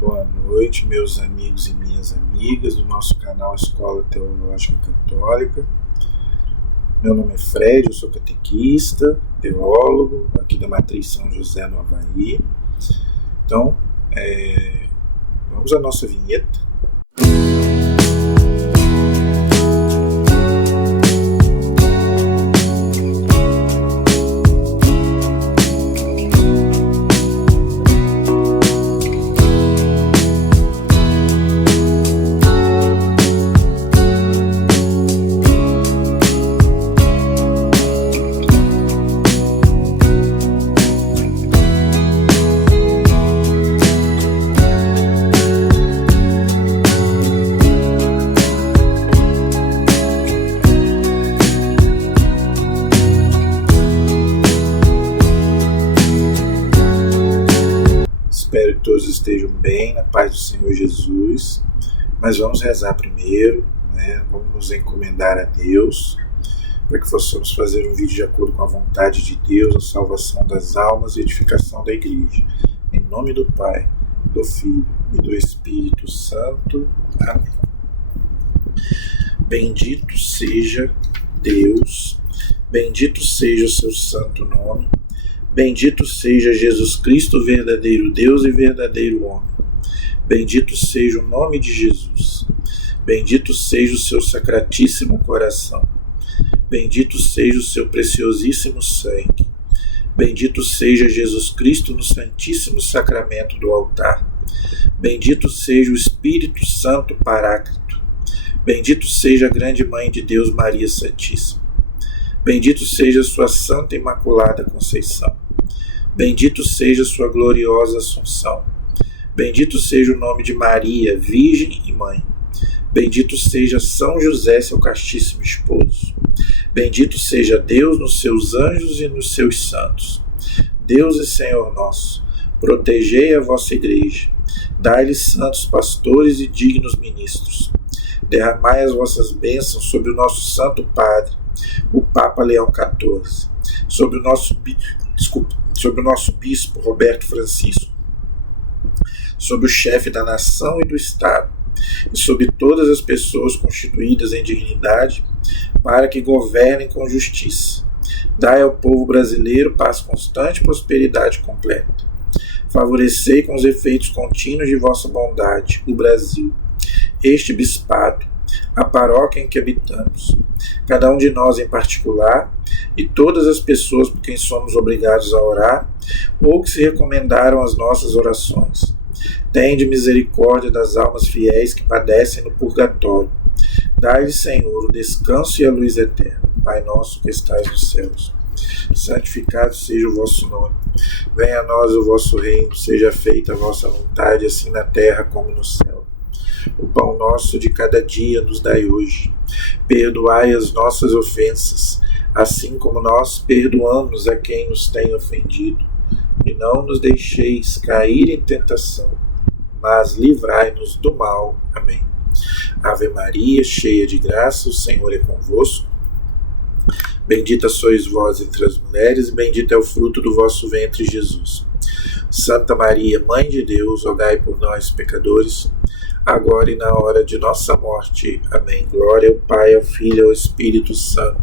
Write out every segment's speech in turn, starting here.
Boa noite, meus amigos e minhas amigas do nosso canal Escola Teológica Católica. Meu nome é Fred, eu sou catequista, teólogo, aqui da Matriz São José, no Avaí. Então, vamos à nossa vinheta. Espero que todos estejam bem, na paz do Senhor Jesus, mas vamos rezar primeiro, Vamos nos encomendar a Deus, para que possamos fazer um vídeo de acordo com a vontade de Deus, a salvação das almas e edificação da Igreja. Em nome do Pai, do Filho e do Espírito Santo. Amém. Bendito seja Deus, bendito seja o seu santo nome. Bendito seja Jesus Cristo, verdadeiro Deus e verdadeiro homem. Bendito seja o nome de Jesus. Bendito seja o seu sacratíssimo coração. Bendito seja o seu preciosíssimo sangue. Bendito seja Jesus Cristo no santíssimo sacramento do altar. Bendito seja o Espírito Santo Paráclito. Bendito seja a grande Mãe de Deus, Maria Santíssima. Bendito seja sua Santa Imaculada Conceição. Bendito seja sua gloriosa Assunção. Bendito seja o nome de Maria, Virgem e Mãe. Bendito seja São José, seu castíssimo esposo. Bendito seja Deus nos seus anjos e nos seus santos. Deus e Senhor nosso, protegei a vossa Igreja. Dai-lhe santos pastores e dignos ministros. Derramai as vossas bênçãos sobre o nosso Santo Padre, o Papa Leão XIV, sobre o nosso Bispo Roberto Francisco, sobre o chefe da nação e do Estado, e sobre todas as pessoas constituídas em dignidade, para que governem com justiça. Dai ao povo brasileiro paz constante e prosperidade completa. Favorecei com os efeitos contínuos de vossa bondade o Brasil, este bispado, a paróquia em que habitamos, cada um de nós em particular, e todas as pessoas por quem somos obrigados a orar, ou que se recomendaram às nossas orações. Tende misericórdia das almas fiéis que padecem no purgatório. Dai-lhe, Senhor, o descanso e a luz eterna. Pai nosso que estais nos céus, santificado seja o vosso nome. Venha a nós o vosso reino, seja feita a vossa vontade, assim na terra como no céu. O pão nosso de cada dia nos dai hoje. Perdoai as nossas ofensas, assim como nós perdoamos a quem nos tem ofendido. E não nos deixeis cair em tentação, mas livrai-nos do mal. Amém. Ave Maria, cheia de graça, o Senhor é convosco. Bendita sois vós entre as mulheres, e bendito é o fruto do vosso ventre, Jesus. Santa Maria, Mãe de Deus, rogai por nós, pecadores, agora e na hora de nossa morte. Amém. Glória ao Pai, ao Filho e ao Espírito Santo,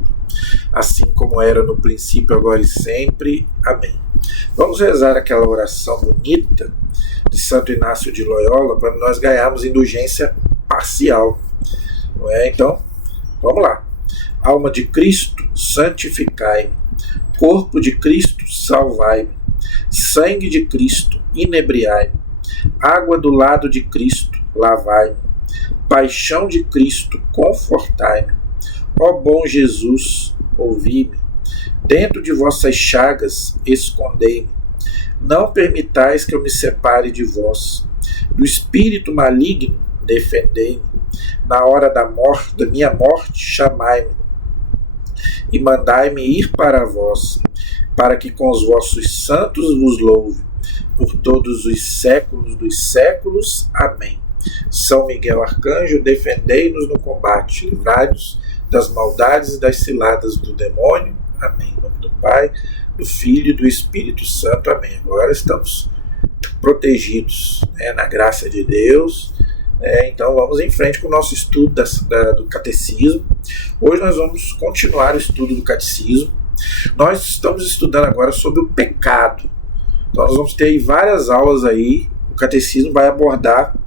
assim como era no princípio, agora e sempre. Amém. Vamos rezar aquela oração bonita de Santo Inácio de Loyola para nós ganharmos indulgência parcial, não é? Então, vamos lá. Alma de Cristo, santificai-me. Corpo de Cristo, salvai-me. Sangue de Cristo, inebriai-me. Água do lado de Cristo, lavai-me. Paixão de Cristo, confortai-me. Ó bom Jesus, ouvi-me. Dentro de vossas chagas, escondei-me. Não permitais que eu me separe de vós. Do espírito maligno, defendei-me. Na hora da minha morte, chamai-me. E mandai-me ir para vós, para que com os vossos santos vos louve, por todos os séculos dos séculos. Amém. São Miguel Arcanjo, defendei-nos no combate, livrai-nos das maldades e das ciladas do demônio. Amém. Em nome do Pai, do Filho e do Espírito Santo. Amém. Agora estamos protegidos, né, na graça de Deus. Então vamos em frente com o nosso estudo do catecismo. Hoje nós vamos continuar o estudo do catecismo. Nós estamos estudando agora sobre o pecado. Então nós vamos ter aí várias aulas aí. O catecismo vai abordar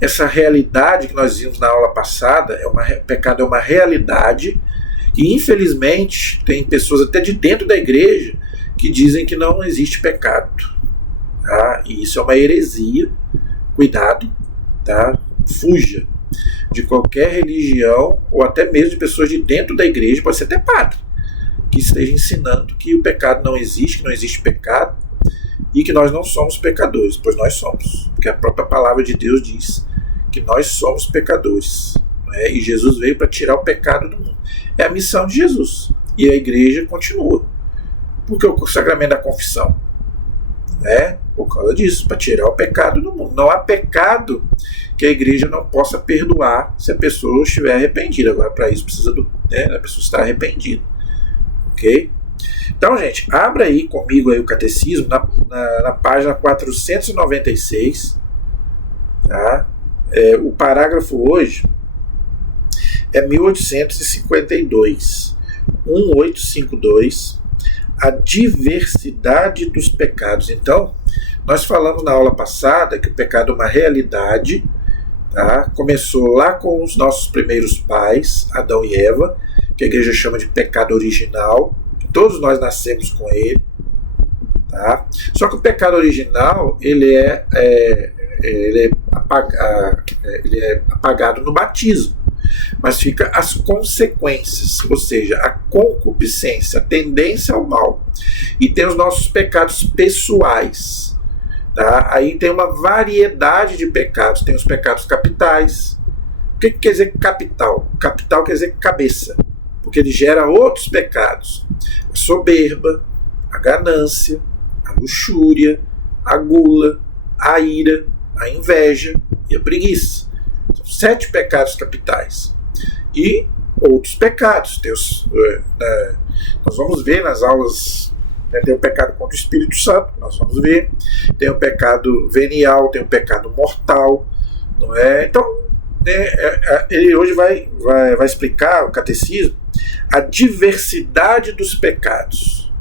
essa realidade que nós vimos na aula passada. O pecado é uma realidade e infelizmente tem pessoas até de dentro da igreja que dizem que não existe pecado, tá? E isso é uma heresia. Cuidado, tá? Fuja de qualquer religião ou até mesmo de pessoas de dentro da igreja, pode ser até padre, que esteja ensinando que o pecado não existe, que não existe pecado e que nós não somos pecadores, pois nós somos, porque a própria palavra de Deus diz que nós somos pecadores, né? E Jesus veio para tirar o pecado do mundo. É a missão de Jesus e a igreja continua, porque o sacramento da confissão, né? Por causa disso, para tirar o pecado do mundo. Não há pecado que a igreja não possa perdoar se a pessoa estiver arrependida. Agora, para isso, precisa a pessoa estar arrependida. Ok? Então, gente, abra aí comigo aí o catecismo na página 496. Tá? O parágrafo hoje é 1852. 1852. A diversidade dos pecados. Então, nós falamos na aula passada que o pecado é uma realidade, tá? Começou lá com os nossos primeiros pais, Adão e Eva, que a igreja chama de pecado original. Todos nós nascemos com ele, tá? Só que o pecado original ele é apagado no batismo. Mas fica as consequências, ou seja, a concupiscência, a tendência ao mal. E tem os nossos pecados pessoais. Tá? Aí tem uma variedade de pecados. Tem os pecados capitais. O que quer dizer capital? Capital quer dizer cabeça, porque ele gera outros pecados. A soberba, a ganância, a luxúria, a gula, a ira, a inveja e a preguiça. 7 pecados capitais. E outros pecados. Nós vamos ver nas aulas, tem o pecado contra o Espírito Santo, nós vamos ver. Tem o pecado venial, tem o pecado mortal. Não é? Então, ele hoje vai explicar, o catecismo, a diversidade dos pecados.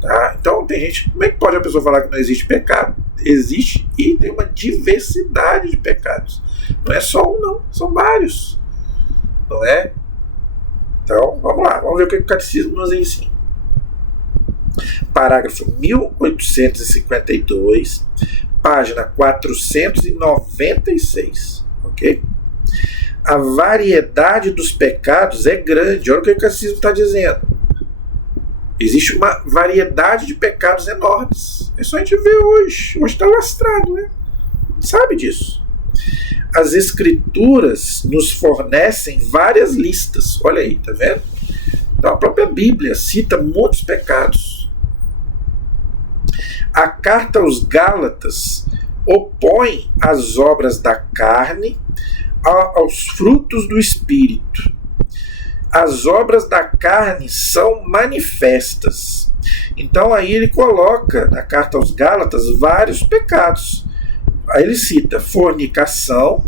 Tá? Então, tem gente... Como é que pode a pessoa falar que não existe pecado? Existe e tem uma diversidade de pecados. Não é só um, não. São vários. Não é? Então, vamos lá. Vamos ver o que o catecismo nos ensina. Parágrafo 1852, página 496. Ok? A variedade dos pecados é grande. Olha o que o catecismo está dizendo. Existe uma variedade de pecados enormes. É só a gente ver hoje. Hoje está lastrado, né? Sabe disso. As escrituras nos fornecem várias listas. Olha aí, tá vendo? Então a própria Bíblia cita muitos pecados. A carta aos Gálatas opõe as obras da carne aos frutos do Espírito. As obras da carne são manifestas. Então aí ele coloca na carta aos Gálatas vários pecados. Aí ele cita fornicação,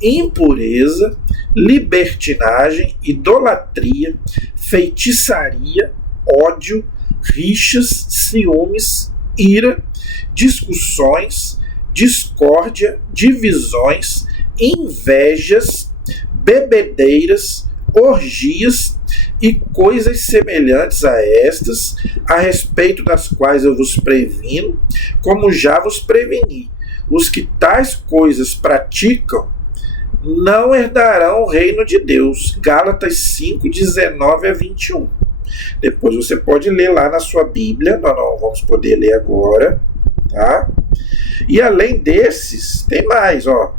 impureza, libertinagem, idolatria, feitiçaria, ódio, rixas, ciúmes, ira, discussões, discórdia, divisões, invejas, bebedeiras, orgias e coisas semelhantes a estas, a respeito das quais eu vos previno, como já vos preveni. Os que tais coisas praticam não herdarão o reino de Deus. Gálatas 5, 19 a 21. Depois você pode ler lá na sua Bíblia, nós não vamos poder ler agora, tá? E além desses, tem mais, ó.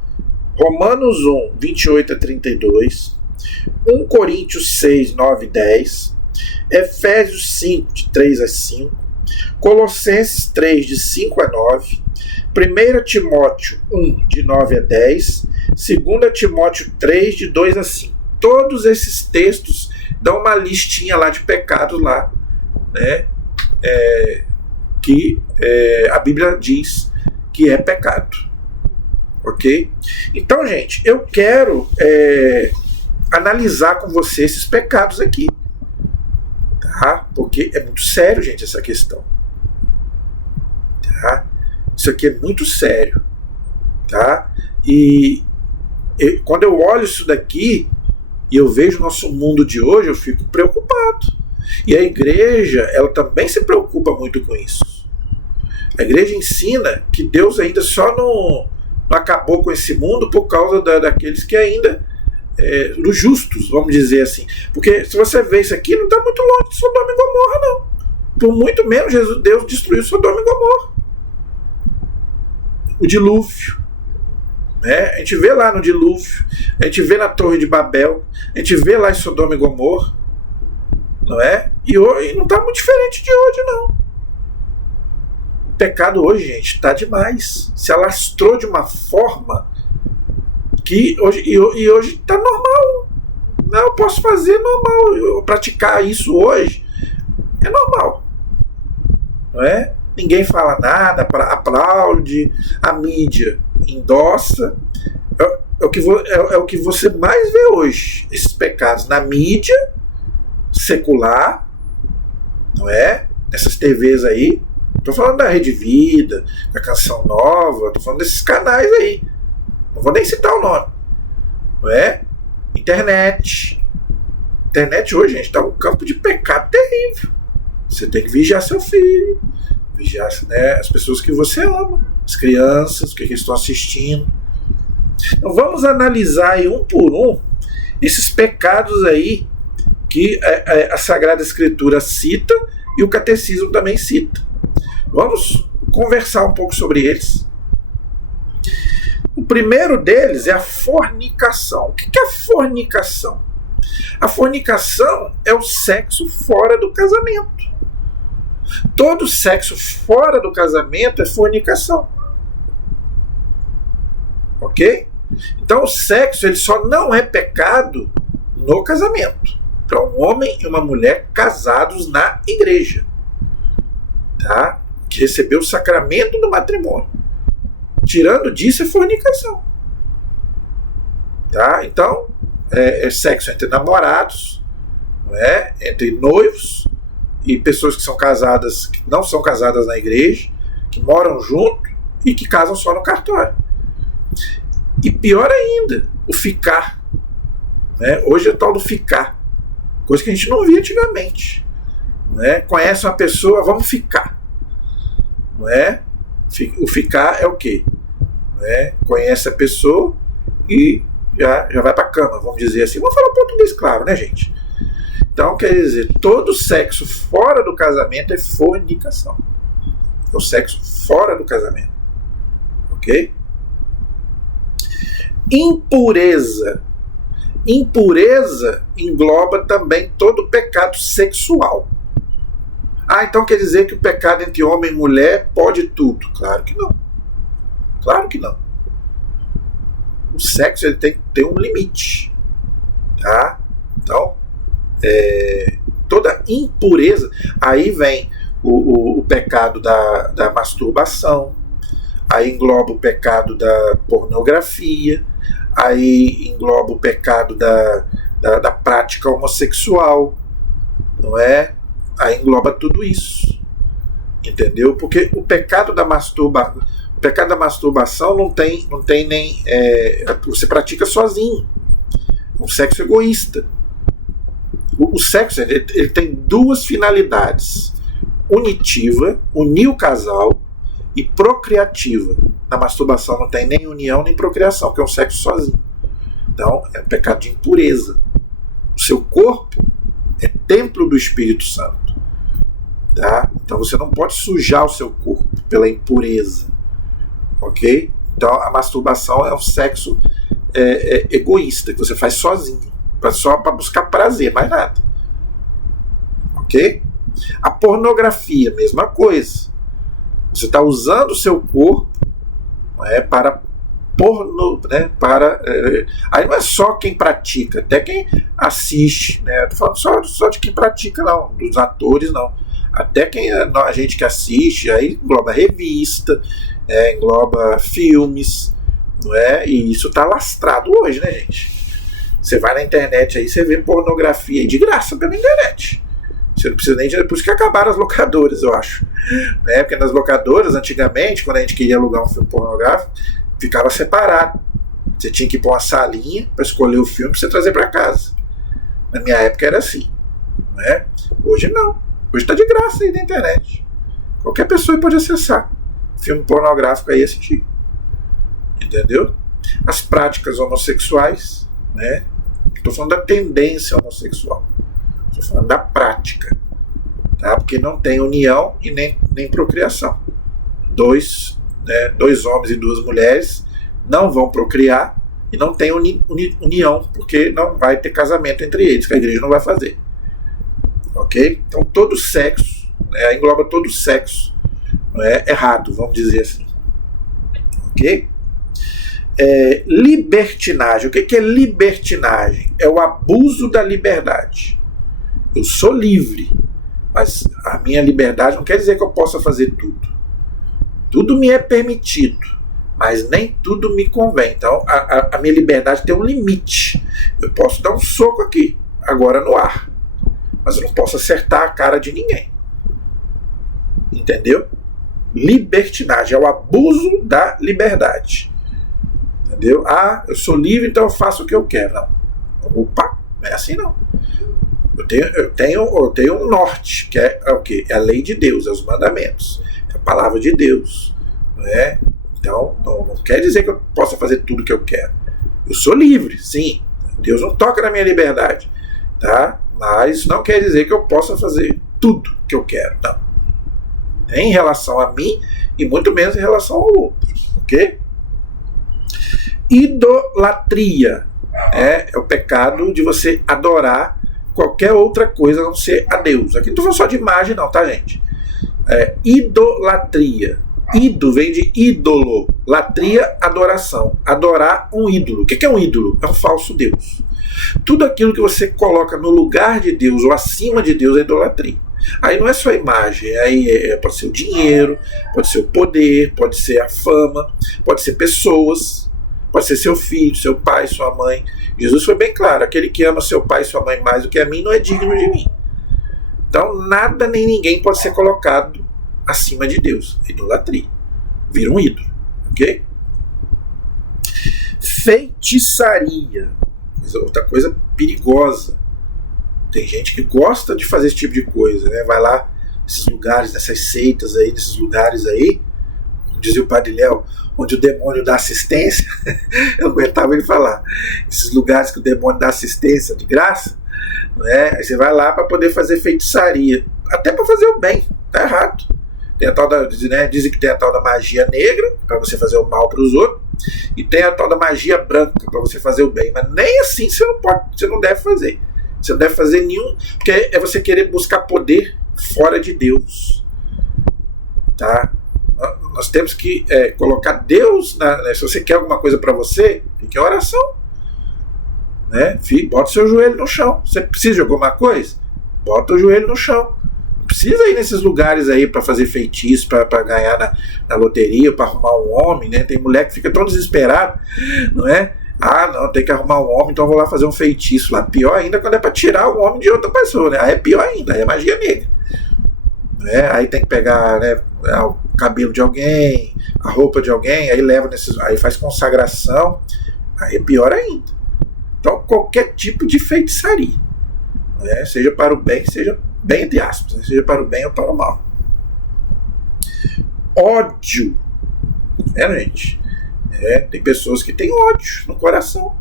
Romanos 1, 28 a 32, 1 Coríntios 6, 9 e 10, Efésios 5, de 3 a 5, Colossenses 3, de 5 a 9, 1 Timóteo 1, de 9 a 10, 2 Timóteo 3, de 2 a 5. Todos esses textos dão uma listinha lá de pecados lá, né, que a Bíblia diz que é pecado. Ok? Então, gente, eu quero analisar com você esses pecados aqui. Tá? Porque é muito sério, gente, essa questão. Tá? Isso aqui é muito sério. Tá? E quando eu olho isso daqui e eu vejo o nosso mundo de hoje, eu fico preocupado. E a igreja, ela também se preocupa muito com isso. A igreja ensina que Deus ainda só não acabou com esse mundo por causa daqueles que ainda, dos justos, vamos dizer assim. Porque se você vê isso aqui, não está muito longe de Sodoma e Gomorra, não. Por muito menos Deus destruiu Sodoma e Gomorra. O dilúvio. A gente vê lá no dilúvio, a gente vê na Torre de Babel, a gente vê lá em Sodoma e Gomorra, não é? E não está muito diferente de hoje, não. O pecado hoje, gente, está demais. Se alastrou de uma forma que hoje está normal. Não, eu posso fazer normal. Eu praticar isso hoje é normal, não é? Ninguém fala nada, aplaude, a mídia endossa. É o que você mais vê hoje, esses pecados na mídia secular, não é? Essas TVs aí. Estou falando da Rede Vida, da Canção Nova, estou falando desses canais aí. Não vou nem citar o nome. Não é? Internet. Internet hoje, gente, está um campo de pecado terrível. Você tem que vigiar seu filho, vigiar, né, as pessoas que você ama, as crianças, o que eles estão assistindo. Então vamos analisar aí um por um esses pecados aí que a Sagrada Escritura cita e o Catecismo também cita. Vamos conversar um pouco sobre eles. O primeiro deles é a fornicação. O que é fornicação? A fornicação é o sexo fora do casamento. Todo sexo fora do casamento é fornicação. Ok? Então o sexo ele só não é pecado no casamento. Para um homem e uma mulher casados na igreja. Tá? Que recebeu o sacramento do matrimônio. Tirando disso é fornicação. Tá? Então, é sexo entre namorados, não é? Entre noivos e pessoas que são casadas, que não são casadas na igreja, que moram junto e que casam só no cartório. E pior ainda, o ficar. Né? Hoje é o tal do ficar. Coisa que a gente não via antigamente. Né? Conhece uma pessoa, vamos ficar. Não é? O ficar é o quê? Não é? Conhece a pessoa e já vai para a cama, vamos dizer assim. Vamos falar português claro, né, gente? Então, quer dizer, todo sexo fora do casamento é fornicação. É o sexo fora do casamento. Ok? Impureza. Impureza engloba também todo pecado sexual. Então quer dizer que o pecado entre homem e mulher pode tudo? Claro que não. Claro que não. O sexo ele tem que ter um limite. Tá? Então, toda impureza, aí vem o pecado da masturbação, aí engloba o pecado da pornografia, aí engloba o pecado da prática homossexual, não é? Aí engloba tudo isso, entendeu? Porque o pecado da masturbação não tem nem você pratica sozinho, um sexo egoísta. O sexo ele tem duas finalidades: unitiva, unir o casal, e procriativa. Na masturbação não tem nem união nem procriação, que é um sexo sozinho. Então é um pecado de impureza. O seu corpo é templo do Espírito Santo. Tá? Então você não pode sujar o seu corpo pela impureza. Ok? Então a masturbação é um sexo egoísta, que você faz sozinho, só para buscar prazer, mais nada. Ok? A pornografia, mesma coisa. Você está usando o seu corpo, para porno, aí não é só quem pratica, até quem assiste, né? Estou falando só de quem pratica, não, dos atores, não. Até a gente que assiste, aí engloba revista, engloba filmes, não é? E isso está lastrado hoje, né, gente? Você vai na internet aí, você vê pornografia aí de graça pela internet. Você não precisa nem de... Por isso que acabaram as locadoras, eu acho. Né? Porque nas locadoras, antigamente, quando a gente queria alugar um filme pornográfico, ficava separado. Você tinha que pôr uma salinha para escolher o filme para você trazer para casa. Na minha época era assim. Né? Hoje não. Hoje está de graça aí na internet. Qualquer pessoa pode acessar filme pornográfico aí e assistir. Entendeu? As práticas homossexuais, né? Estou falando da tendência homossexual. Estou falando da prática. Tá? Porque não tem união e nem procriação. Dois homens e duas mulheres não vão procriar e não tem união, porque não vai ter casamento entre eles, que a igreja não vai fazer. Ok? Então todo sexo, engloba todo sexo errado, vamos dizer assim. Ok? Libertinagem. O que é libertinagem? É o abuso da liberdade. Eu sou livre, mas a minha liberdade não quer dizer que eu possa fazer tudo. Tudo me é permitido, mas nem tudo me convém. Então a minha liberdade tem um limite. Eu posso dar um soco aqui, agora no ar, mas eu não posso acertar a cara de ninguém. Entendeu? Libertinagem é o abuso da liberdade. Entendeu? Eu sou livre, então eu faço o que eu quero. Não. Opa, não é assim não. Eu tenho um norte, que é o quê? É a lei de Deus, é os mandamentos, é a palavra de Deus. Né? Então, não quer dizer que eu possa fazer tudo o que eu quero. Eu sou livre, sim. Deus não toca na minha liberdade. Tá? Mas não quer dizer que eu possa fazer tudo que eu quero. Não. Nem em relação a mim e muito menos em relação ao outro. Ok? Idolatria é o pecado de você adorar qualquer outra coisa a não ser a Deus. Aqui não estou falando só de imagem não, tá, gente? Idolatria. Ido vem de ídolo. Latria, adoração. Adorar um ídolo. O que é um ídolo? É um falso Deus. Tudo aquilo que você coloca no lugar de Deus ou acima de Deus é idolatria. Aí não é só a imagem, aí pode ser o dinheiro, pode ser o poder, pode ser a fama, pode ser pessoas, pode ser seu filho, seu pai, sua mãe. Jesus foi bem claro, aquele que ama seu pai e sua mãe mais do que a mim não é digno de mim. Então nada nem ninguém pode ser colocado acima de Deus. Idolatria. Vira um ídolo. Ok? Feitiçaria. Outra coisa perigosa. Tem gente que gosta de fazer esse tipo de coisa, né? Vai lá nesses lugares, nessas seitas aí, nesses lugares aí, como dizia o Padre Léo, onde o demônio dá assistência. Eu não aguentava ele falar. Esses lugares que o demônio dá assistência de graça, né? Aí você vai lá para poder fazer feitiçaria. Até para fazer o bem. Tá errado. Tem a tal da, né, dizem que tem a tal da magia negra, para você fazer o mal para os outros, e tem a tal da magia branca, para você fazer o bem. Mas nem assim você não deve fazer. Você não deve fazer nenhum, porque é você querer buscar poder fora de Deus. Tá? Nós temos que colocar Deus, se você quer alguma coisa para você, fique em oração. Né? Bota o seu joelho no chão. Você precisa de alguma coisa? Bota o joelho no chão. Não precisa ir nesses lugares aí para fazer feitiço, para ganhar na loteria, para arrumar um homem. Né? Tem mulher que fica tão desesperada, não é? Não, tem que arrumar um homem, então eu vou lá fazer um feitiço lá. Pior ainda quando é para tirar o homem de outra pessoa, né? Aí é pior ainda, aí é magia negra. Né? Aí tem que pegar, né, o cabelo de alguém, a roupa de alguém, aí leva aí faz consagração, aí é pior ainda. Então qualquer tipo de feitiçaria, né? Seja para o bem, seja bem entre aspas, né? Seja para o bem ou para o mal. Ódio, né, gente? Tem pessoas que têm ódio no coração.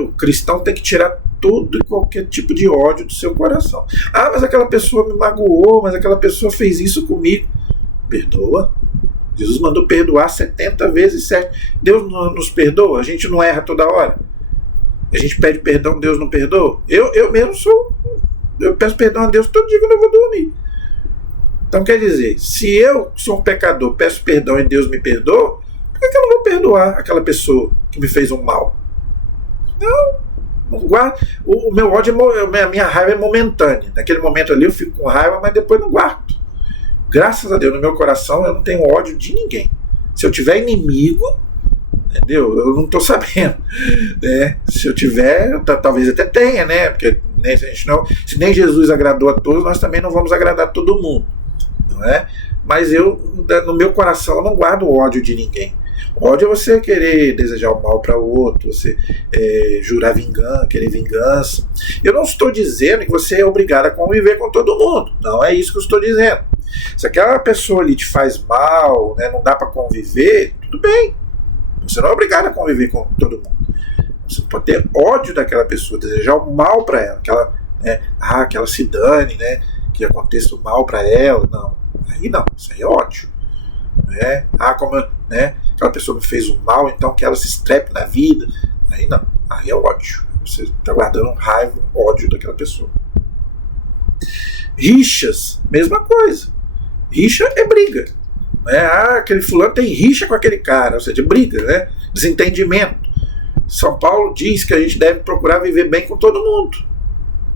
O cristão tem que tirar todo e qualquer tipo de ódio do seu coração. Mas aquela pessoa me magoou, mas aquela pessoa fez isso comigo. Perdoa. Jesus mandou perdoar 70 vezes 7. Deus não nos perdoa? A gente não erra toda hora? A gente pede perdão, Deus não perdoa? Eu mesmo eu peço perdão a Deus todo dia quando eu vou dormir. Então quer dizer, se eu sou um pecador, peço perdão e Deus me perdoa, por que eu não vou perdoar aquela pessoa que me fez um mal? Não guardo. O meu ódio, a minha raiva é momentânea. Naquele momento ali eu fico com raiva, mas depois não guardo. Graças a Deus, no meu coração eu não tenho ódio de ninguém. Se eu tiver inimigo, entendeu? Eu não estou sabendo. Né? Se eu tiver, talvez até tenha, né? Porque a gente não, se nem Jesus agradou a todos, nós também não vamos agradar todo mundo. Não é? Mas no meu coração, eu não guardo ódio de ninguém. Ódio é você querer desejar o mal para o outro, você jurar vingança, querer vingança. Eu não estou dizendo que você é obrigado a conviver com todo mundo. Não é isso que eu estou dizendo. Se aquela pessoa ali te faz mal, né, não dá para conviver, tudo bem. Você não é obrigado a conviver com todo mundo. Você pode ter ódio daquela pessoa, desejar o mal para ela, que ela se dane, né, que aconteça o mal para ela. Não, aí não, isso aí é ódio. Né? Aquela pessoa me fez o mal, então que ela se estrepe na vida. Aí não, aí é ódio. Você está guardando raiva, ódio daquela pessoa. Rixas, mesma coisa. Rixa é briga. Né? Aquele fulano tem rixa com aquele cara, ou seja, briga, né? Desentendimento. São Paulo diz que a gente deve procurar viver bem com todo mundo.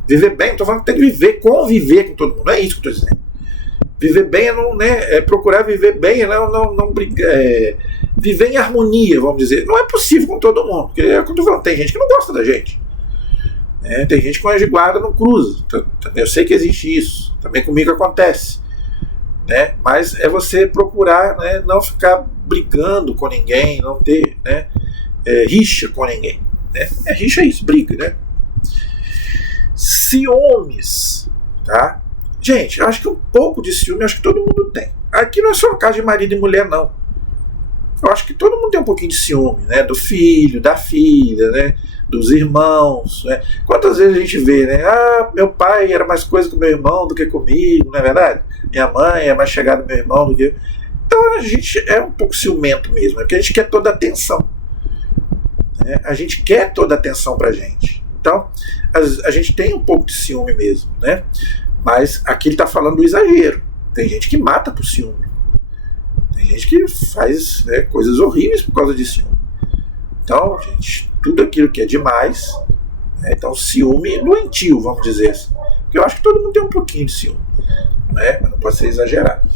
Viver bem, estou falando que tem que conviver com todo mundo, não é isso que eu estou dizendo. Viver bem é procurar viver bem, não brigar, viver em harmonia, vamos dizer. Não é possível com todo mundo, porque é o que eu estou falando, tem gente que não gosta da gente. Tem gente que com a de guarda não cruza. Eu sei que existe isso, também comigo acontece. Né? Mas é você procurar, né, não ficar brigando com ninguém, não ter, né, rixa com ninguém. Né? Rixa é isso, briga. Né? Ciúmes. Tá? Gente, eu acho que um pouco de ciúme, acho que todo mundo tem. Aqui não é só o caso de marido e mulher, não. Eu acho que todo mundo tem um pouquinho de ciúme, né? Do filho, da filha, né? Dos irmãos. Né? Quantas vezes a gente vê, né? Meu pai era mais coisa com meu irmão do que comigo, não é verdade? Minha mãe é mais chegada do meu irmão do que eu. Então a gente é um pouco ciumento mesmo, porque a gente quer toda a atenção. Né? A gente quer toda a atenção pra gente. Então a gente tem um pouco de ciúme mesmo, né? Mas aqui ele está falando do exagero. Tem gente que mata por ciúme. Tem gente que faz, né, coisas horríveis por causa de ciúme. Então, gente, tudo aquilo que é demais, né, então ciúme doentio, vamos dizer assim. Porque eu acho que todo mundo tem um pouquinho de ciúme, né, mas não pode ser exagerado.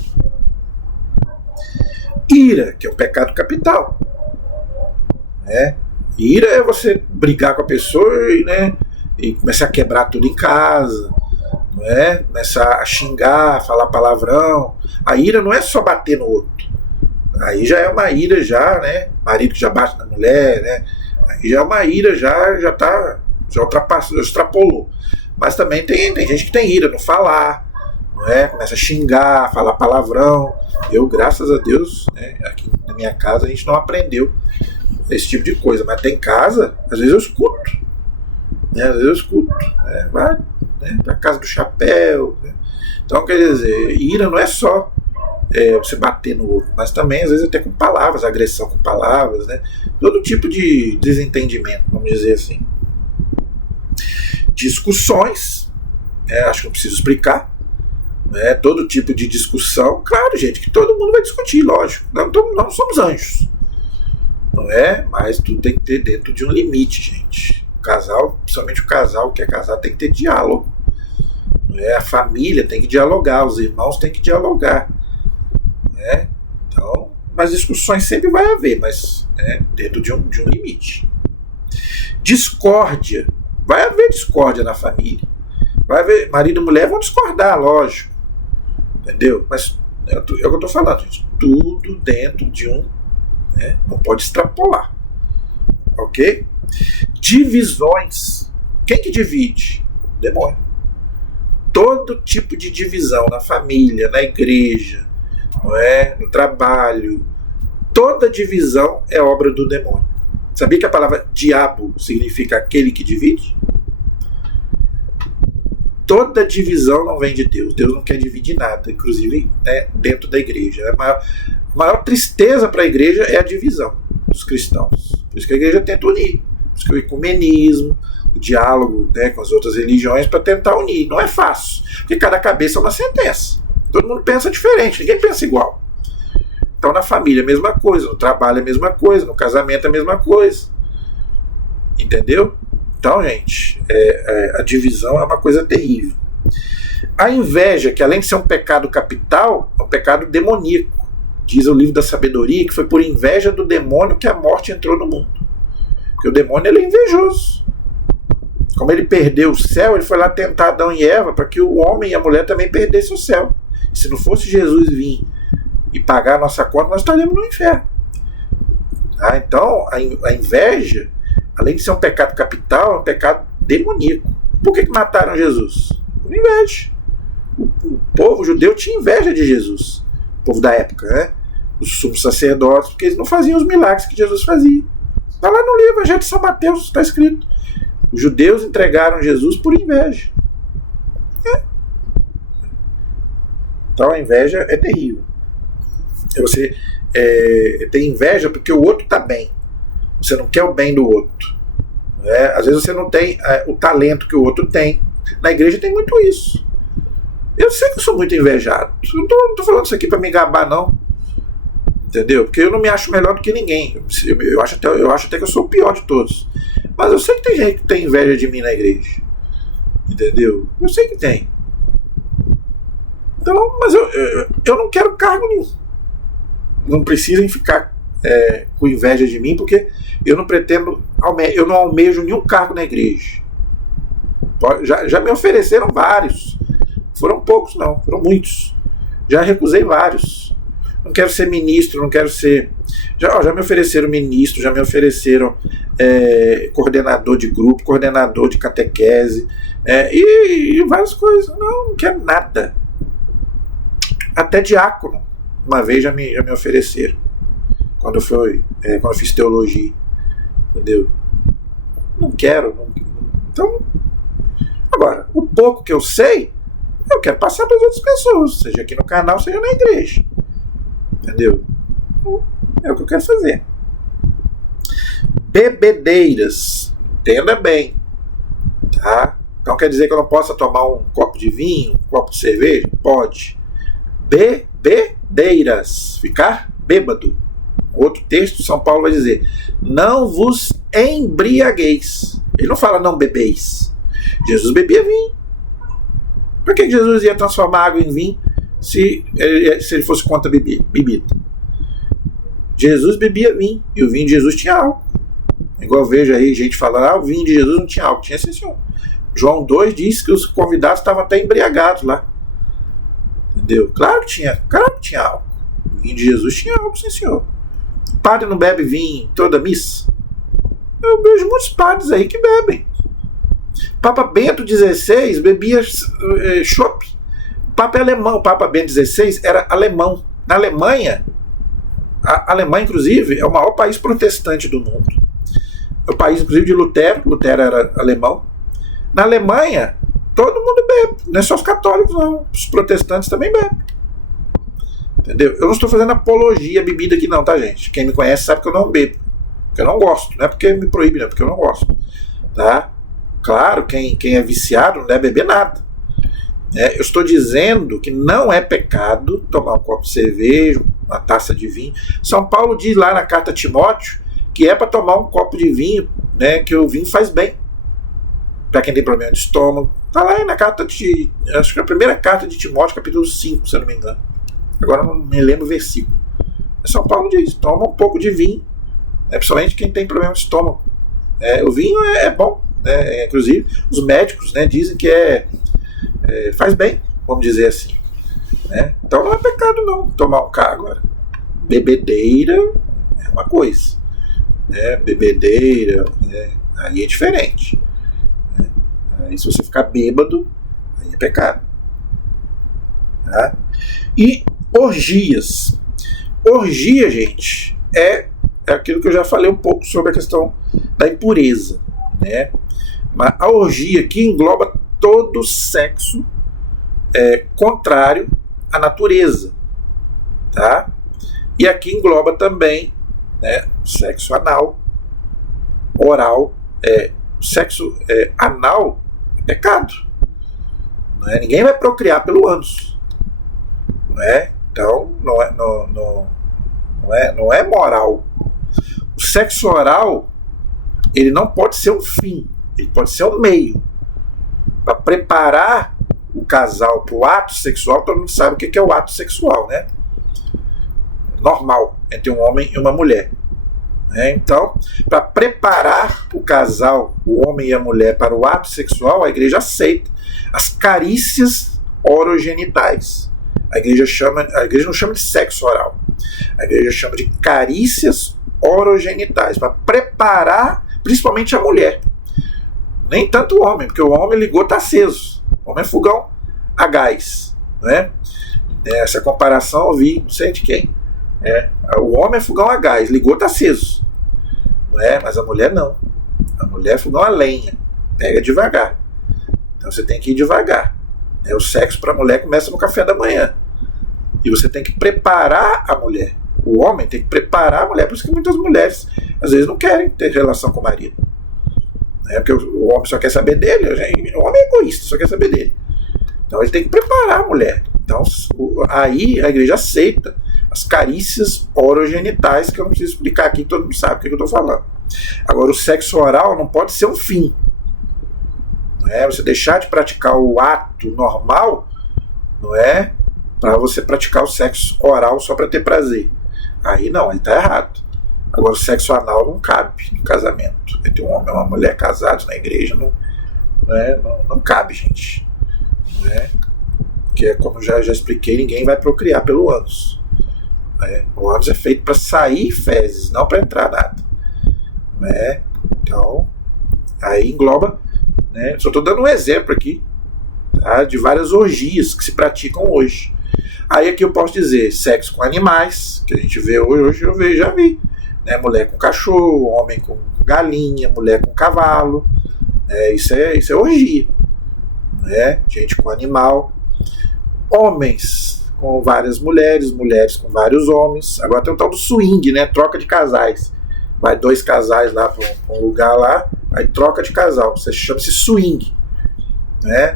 Ira, que é um pecado capital. Né? Ira é você brigar com a pessoa e começar a quebrar tudo em casa. Começar a xingar, falar palavrão. A ira não é só bater no outro. Aí já é uma ira né? Marido que já bate na mulher, né? Aí já é uma ira já ultrapassou, já extrapolou. Mas também tem gente que tem ira no falar, não é? Começa a xingar, falar palavrão. Eu, graças a Deus, né, aqui na minha casa a gente não aprendeu esse tipo de coisa. Mas tem casa, às vezes eu escuto. Né? Às vezes eu escuto. Vai, né, pra casa do chapéu. Né? Então, quer dizer, ira não é só você bater no outro, mas também, às vezes, até com palavras, agressão com palavras, né? Todo tipo de desentendimento, vamos dizer assim. Discussões, acho que não preciso explicar. Né? Todo tipo de discussão, claro, gente, que todo mundo vai discutir, lógico. Não somos anjos. Não é? Mas tudo tem que ter dentro de um limite, gente. O casal, principalmente o casal que é casado, tem que ter diálogo. A família tem que dialogar, os irmãos têm que dialogar. Né? Então, mas discussões sempre vai haver, mas dentro de um limite. Discórdia. Vai haver discórdia na família. Vai haver, marido e mulher vão discordar, lógico. Entendeu? Mas é o que eu estou falando, gente. Tudo dentro de um. Não pode extrapolar. Ok? Divisões. Quem que divide? Demônio. Todo tipo de divisão na família, na igreja, no trabalho, toda divisão é obra do demônio. Sabia que a palavra diabo significa aquele que divide? Toda divisão não vem de Deus. Deus não quer dividir nada, inclusive dentro da igreja. A maior tristeza para a igreja é a divisão dos cristãos. Por isso que a igreja tenta unir. Por isso que o ecumenismo, o diálogo com as outras religiões para tentar unir. Não é fácil, porque cada cabeça é uma sentença. Todo mundo pensa diferente, ninguém pensa igual. Então na família é a mesma coisa, no trabalho é a mesma coisa, no casamento é a mesma coisa. Entendeu? Então, gente, a divisão é uma coisa terrível. A inveja, que além de ser um pecado capital, é um pecado demoníaco. Diz o livro da sabedoria que foi por inveja do demônio que a morte entrou no mundo. Porque o demônio, ele é invejoso. Como ele perdeu o céu, ele foi lá tentar Adão e Eva para que o homem e a mulher também perdessem o céu. E se não fosse Jesus vir e pagar a nossa conta, nós estaríamos no inferno. Então, a inveja, além de ser um pecado capital, é um pecado demoníaco. Por que mataram Jesus? Por inveja. O povo judeu tinha inveja de Jesus. O povo da época, né? Os sumos sacerdotes, porque eles não faziam os milagres que Jesus fazia. Está lá no livro, Evangelho de São Mateus, está escrito. Os judeus entregaram Jesus por inveja. Então a inveja é terrível. Você tem inveja porque o outro está bem. Você não quer o bem do outro. Às vezes você não tem o talento que o outro tem. Na igreja tem muito isso. Eu sei que eu sou muito invejado. Eu não estou falando isso aqui para me gabar, não. Entendeu? Porque eu não me acho melhor do que ninguém. Eu acho até que eu sou o pior de todos. Mas eu sei que tem gente que tem inveja de mim na igreja. Entendeu? Eu sei que tem. Então, mas eu não quero cargo nenhum. Não precisem ficar com inveja de mim, porque eu não pretendo, eu não almejo nenhum cargo na igreja. Já me ofereceram vários. Foram poucos, não, foram muitos. Já recusei vários. Não quero ser ministro, não quero ser. Já me ofereceram ministro, já me ofereceram coordenador de grupo, coordenador de catequese, e várias coisas. Não quero nada. Até diácono, uma vez já me ofereceram, quando eu fiz teologia. Entendeu? Não quero. Então, agora, o pouco que eu sei, eu quero passar para as outras pessoas, seja aqui no canal, seja na igreja. Entendeu? É o que eu quero fazer. Bebedeiras. Entenda bem. Tá? Então quer dizer que eu não possa tomar um copo de vinho, um copo de cerveja? Pode. Bebedeiras. Ficar bêbado. Outro texto, São Paulo vai dizer: não vos embriagueis. Ele não fala não bebeis. Jesus bebia vinho. Por que Jesus ia transformar água em vinho se ele fosse contra bebida? Jesus bebia vinho, e o vinho de Jesus tinha álcool. Igual eu vejo aí gente falando, o vinho de Jesus não tinha álcool. Tinha, sim, senhor. João 2 diz que os convidados estavam até embriagados lá. Entendeu? Claro que tinha álcool. O vinho de Jesus tinha álcool, sim, senhor. O padre não bebe vinho em toda missa? Eu vejo muitos padres aí que bebem. Papa Bento XVI bebia chopp. O Papa é alemão. O Papa Bento XVI era alemão. Na Alemanha, a Alemanha, inclusive, é o maior país protestante do mundo. É o país, inclusive, de Lutero. Lutero era alemão. Na Alemanha, todo mundo bebe. Não é só os católicos, não. Os protestantes também bebem. Entendeu? Eu não estou fazendo apologia à bebida aqui, não, tá, gente? Quem me conhece sabe que eu não bebo. Porque eu não gosto. Não é porque me proíbe, não. É porque eu não gosto. Tá? Claro, quem é viciado não deve beber nada. Eu estou dizendo que não é pecado tomar um copo de cerveja, uma taça de vinho. São Paulo diz lá na carta a Timóteo que é para tomar um copo de vinho, que o vinho faz bem. Para quem tem problema de estômago. Está lá na carta acho que é a primeira carta de Timóteo, capítulo 5, se eu não me engano. Agora não me lembro o versículo. São Paulo diz, toma um pouco de vinho, principalmente quem tem problema de estômago. O vinho é bom. Inclusive, os médicos dizem que faz bem, vamos dizer assim. Então não é pecado não tomar um carro agora. Bebedeira é uma coisa. Bebedeira, aí é diferente. Aí se você ficar bêbado, aí é pecado. Tá? E orgias. Orgia, gente, é aquilo que eu já falei um pouco sobre a questão da impureza. Mas a orgia aqui engloba todo sexo contrário à natureza, tá? E aqui engloba também sexo anal, oral. Sexo anal é pecado. Ninguém vai procriar pelo ânus. Então não é moral. O sexo oral, ele não pode ser um fim, ele pode ser um meio para preparar o casal para o ato sexual. Todo mundo sabe o que é o ato sexual, né? Normal, entre um homem e uma mulher. Então, para preparar o casal, o homem e a mulher, para o ato sexual, a igreja aceita as carícias orogenitais. A igreja não chama de sexo oral. A igreja chama de carícias orogenitais, para preparar principalmente a mulher. Nem tanto o homem, porque o homem ligou, está aceso. O homem é fogão a gás. Né? Essa comparação eu vi, não sei de quem. O homem é fogão a gás, ligou, está aceso. Mas a mulher não. A mulher é fogão a lenha, pega devagar. Então você tem que ir devagar. O sexo para a mulher começa no café da manhã. E você tem que preparar a mulher. O homem tem que preparar a mulher. Por isso que muitas mulheres às vezes não querem ter relação com o marido. Porque o homem só quer saber dele. O homem é egoísta, só quer saber dele. Então ele tem que preparar a mulher. Então aí a igreja aceita as carícias orogenitais, que eu não preciso explicar aqui, todo mundo sabe o que eu estou falando. Agora, o sexo oral não pode ser um fim. Você deixar de praticar o ato normal, não é para você praticar o sexo oral só para ter prazer. Aí não, aí está errado. Agora, o sexo anal não cabe no casamento. Entre um homem e uma mulher casados na igreja, não cabe, gente. Porque, como já expliquei, ninguém vai procriar pelo ânus. O ânus é feito para sair fezes, não para entrar nada. Então, aí engloba, só estou dando um exemplo aqui, tá, de várias orgias que se praticam hoje. Aí aqui eu posso dizer sexo com animais, que a gente vê hoje, já vi. Mulher com cachorro, homem com galinha, mulher com cavalo. Isso é orgia. Gente com animal. Homens com várias mulheres, mulheres com vários homens. Agora tem o tal do swing, troca de casais. Vai 2 casais lá para um lugar lá, aí troca de casal. Você chama-se swing.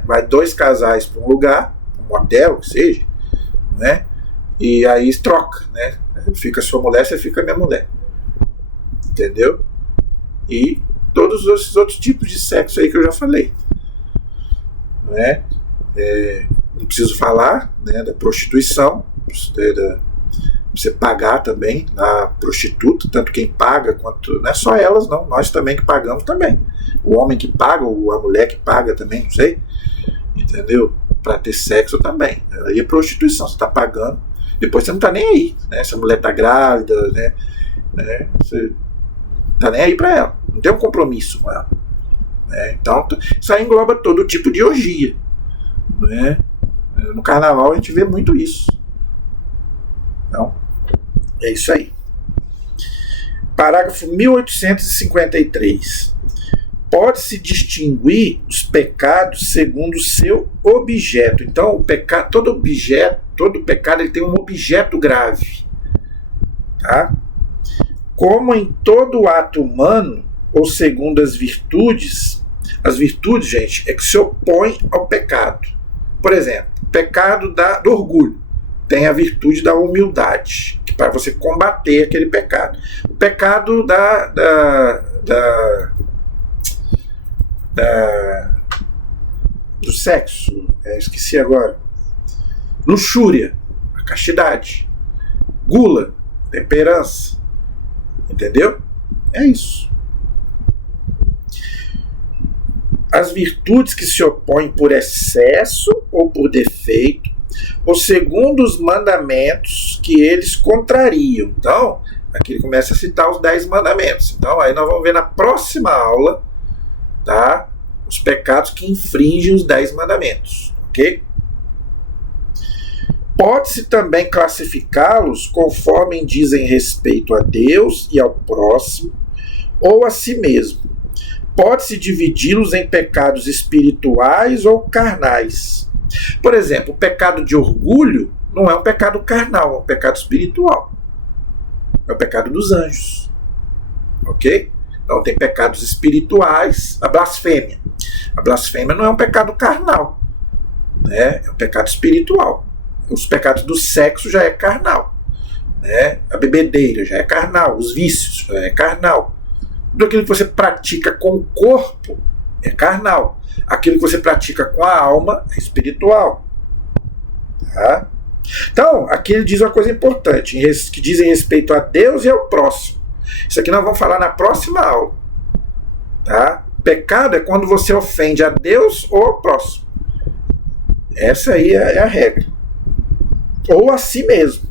Vai 2 casais para um lugar, um motel, que seja, e aí troca. Fica a sua mulher, você fica a minha mulher. Entendeu? E todos esses outros tipos de sexo aí que eu já falei. Não preciso falar da prostituição, você pagar também na prostituta, tanto quem paga quanto. Não é só elas, não, nós também que pagamos também. O homem que paga, ou a mulher que paga também, não sei. Entendeu? Para ter sexo também. Aí é prostituição, você está pagando, depois você não está nem aí. Se a mulher está grávida, você não está nem aí para ela, não tem um compromisso com ela. Então, isso aí engloba todo tipo de orgia. No carnaval a gente vê muito isso. Então, é isso aí. Parágrafo 1853. Pode-se distinguir os pecados segundo o seu objeto. Então, o pecado, todo pecado ele tem um objeto grave. Tá? Como em todo ato humano, ou segundo as virtudes, gente, é que se opõem ao pecado. Por exemplo, o pecado do orgulho tem a virtude da humildade, que para você combater aquele pecado. O pecado do sexo, esqueci agora. Luxúria, a castidade. Gula, temperança. Entendeu? É isso. As virtudes que se opõem por excesso ou por defeito, ou segundo os mandamentos que eles contrariam. Então, aqui ele começa a citar os 10 mandamentos. Então, aí nós vamos ver na próxima aula, tá, os pecados que infringem os 10 mandamentos. Ok? Pode-se também classificá-los conforme dizem respeito a Deus e ao próximo, ou a si mesmo. Pode-se dividi-los em pecados espirituais ou carnais. Por exemplo, o pecado de orgulho não é um pecado carnal, é um pecado espiritual. É o pecado dos anjos. Ok? Então tem pecados espirituais, a blasfêmia. A blasfêmia não é um pecado carnal, é um pecado espiritual. Os pecados do sexo já é carnal. A bebedeira já é carnal, os vícios já é carnal. Tudo aquilo que você pratica com o corpo é carnal. Aquilo que você pratica com a alma é espiritual. Tá? Então, aqui ele diz uma coisa importante, que dizem respeito a Deus e ao próximo. Isso aqui nós vamos falar na próxima aula. Tá? Pecado é quando você ofende a Deus ou ao próximo. Essa aí é a regra. Ou a si mesmo.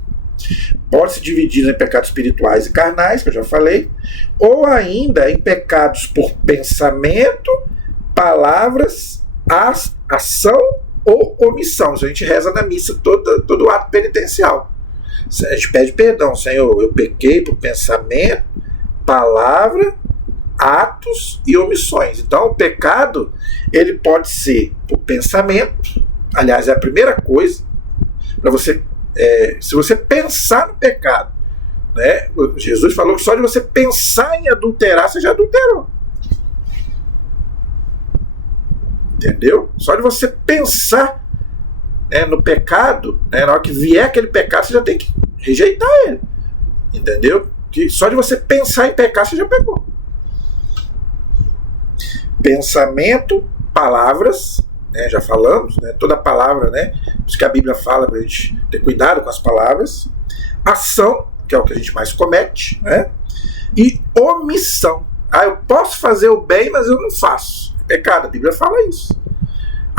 Pode se dividir em pecados espirituais e carnais, que eu já falei, ou ainda em pecados por pensamento, palavras, ação ou omissão. Isso a gente reza na missa todo ato penitencial. A gente pede perdão, Senhor, eu pequei por pensamento, palavra, atos e omissões. Então o pecado ele pode ser por pensamento, aliás, é a primeira coisa para você. Se você pensar no pecado, né? Jesus falou que só de você pensar em adulterar, você já adulterou. Entendeu? Só de você pensar, né, no pecado, né, na hora que vier aquele pecado, você já tem que rejeitar ele. Entendeu? Que só de você pensar em pecar, você já pecou. Pensamento, palavras, né, já falamos, né, toda palavra, né, por isso que a Bíblia fala para a gente ter cuidado com as palavras. Ação, que é o que a gente mais comete, né, e omissão. Eu posso fazer o bem, mas eu não faço. É pecado, a Bíblia fala isso.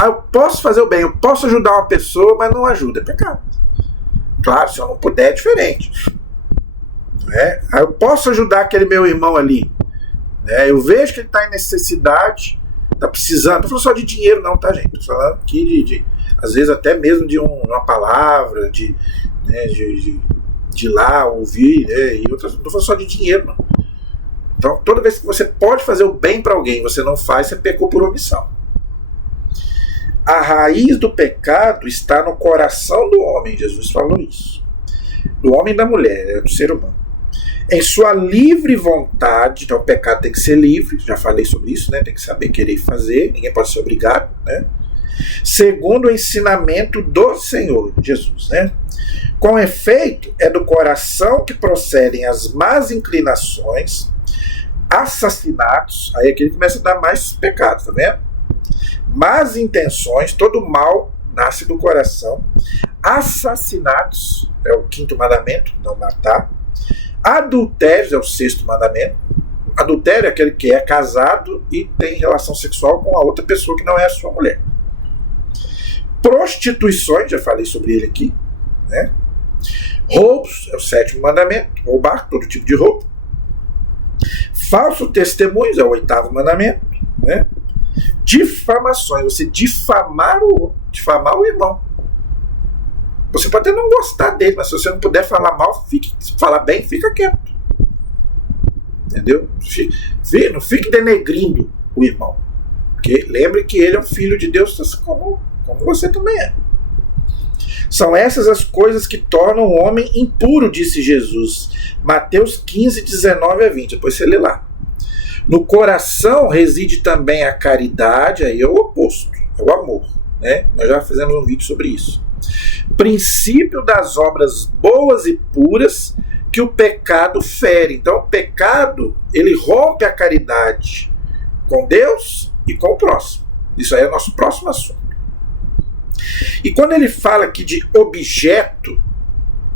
Eu posso fazer o bem, eu posso ajudar uma pessoa, mas não ajuda. É pecado. Claro, se eu não puder, é diferente. Né? Eu posso ajudar aquele meu irmão ali. Né? Eu vejo que ele está em necessidade, está precisando. Não estou falando só de dinheiro, não, tá, gente? Estou falando aqui às vezes até mesmo de uma palavra, de ir lá ouvir, né? E outras. Não estou falando só de dinheiro, não. Então, toda vez que você pode fazer o bem para alguém, você não faz, você pecou por omissão. A raiz do pecado está no coração do homem, Jesus falou isso. Do homem e da mulher, do ser humano. Em sua livre vontade, então o pecado tem que ser livre, já falei sobre isso, né? Tem que saber querer fazer, ninguém pode ser obrigado, né? Segundo o ensinamento do Senhor Jesus, né? Com efeito, é do coração que procedem as más inclinações, assassinatos, aí aqui ele começa a dar mais pecados, tá vendo? Más intenções, todo mal nasce do coração. Assassinatos, é o 5º mandamento, não matar. Adultério é o 6º mandamento. Adultério é aquele que é casado e tem relação sexual com a outra pessoa que não é a sua mulher. Prostituições, já falei sobre ele aqui, né? Roubos é o 7º mandamento, roubar, todo tipo de roubo. Falso testemunhos é o 8º mandamento, né? Difamações, você difamar o irmão. Você pode até não gostar dele, mas se você não puder falar mal, falar bem, fica quieto. Entendeu? Não fique denegrindo o irmão. Porque lembre que ele é um filho de Deus como você também é. São essas as coisas que tornam o homem impuro, disse Jesus. Mateus 15, 19 a 20. Depois você lê lá. No coração reside também a caridade, aí é o oposto, é o amor. Né? Nós já fizemos um vídeo sobre isso. Princípio das obras boas e puras que o pecado fere. Então o pecado, ele rompe a caridade com Deus e com o próximo. Isso aí é o nosso próximo assunto. E quando ele fala aqui de objeto,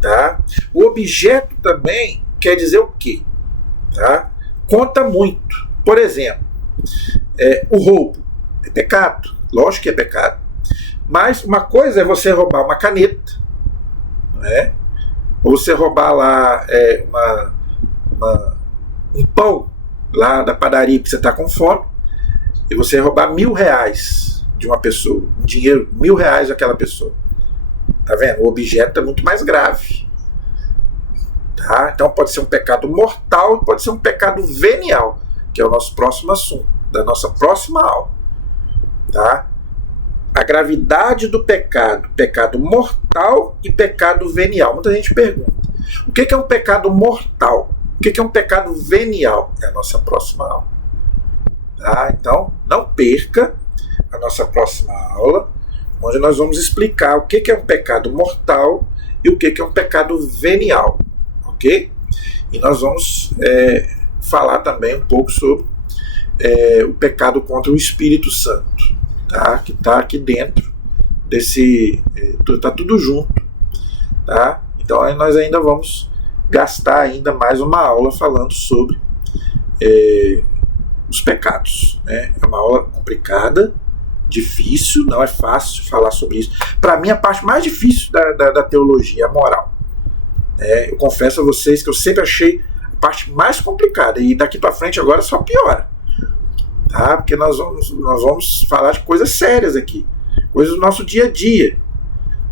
tá? O objeto também quer dizer o quê? Tá? Conta muito. Por exemplo, o roubo é pecado, lógico que é pecado. Mas uma coisa é você roubar uma caneta, né? Ou você roubar lá um pão lá da padaria que você está com fome, e você roubar R$1.000 de uma pessoa, um dinheiro, R$1.000 daquela pessoa. Tá vendo? O objeto é muito mais grave. Tá? Então pode ser um pecado mortal e pode ser um pecado venial, que é o nosso próximo assunto, da nossa próxima aula. Tá? A gravidade do pecado, pecado mortal e pecado venial. Muita gente pergunta, o que é um pecado mortal? O que é um pecado venial? É a nossa próxima aula. Tá? Então, não perca a nossa próxima aula, onde nós vamos explicar o que é um pecado mortal e o que é um pecado venial. Ok? E nós vamos falar também um pouco sobre o pecado contra o Espírito Santo, tá? Que está aqui dentro desse... Está tudo junto, tá? Então nós ainda vamos gastar ainda mais uma aula falando sobre os pecados, né? É uma aula complicada, difícil, não é fácil falar sobre isso. Para mim, a parte mais difícil da teologia é a moral. Eu confesso a vocês que eu sempre achei a parte mais complicada, e daqui para frente agora só piora, tá? Porque nós vamos falar de coisas sérias aqui, coisas do nosso dia a dia,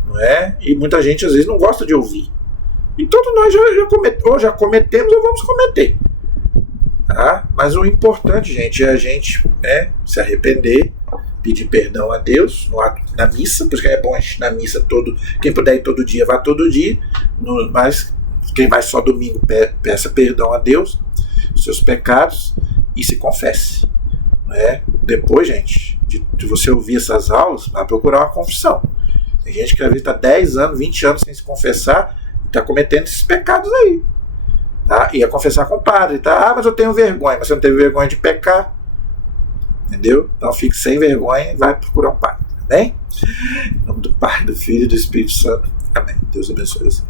não é? E muita gente às vezes não gosta de ouvir. E todos nós já cometemos ou vamos cometer. Tá? Mas o importante, gente, é a gente se arrepender, pedir perdão a Deus na missa, porque é bom a gente ir na missa quem puder ir todo dia, vá todo dia, mas quem vai só domingo, peça perdão a Deus, os seus pecados, e se confesse. Depois, gente, de você ouvir essas aulas, vai procurar uma confissão. Tem gente que às vezes está 10 anos, 20 anos sem se confessar, e está cometendo esses pecados aí. Tá? Ia confessar com o padre, tá? Mas eu tenho vergonha. Mas você não teve vergonha de pecar, entendeu? Então fique sem vergonha e vai procurar um padre, tá bem? Em nome do Pai, do Filho e do Espírito Santo. Amém. Deus abençoe você.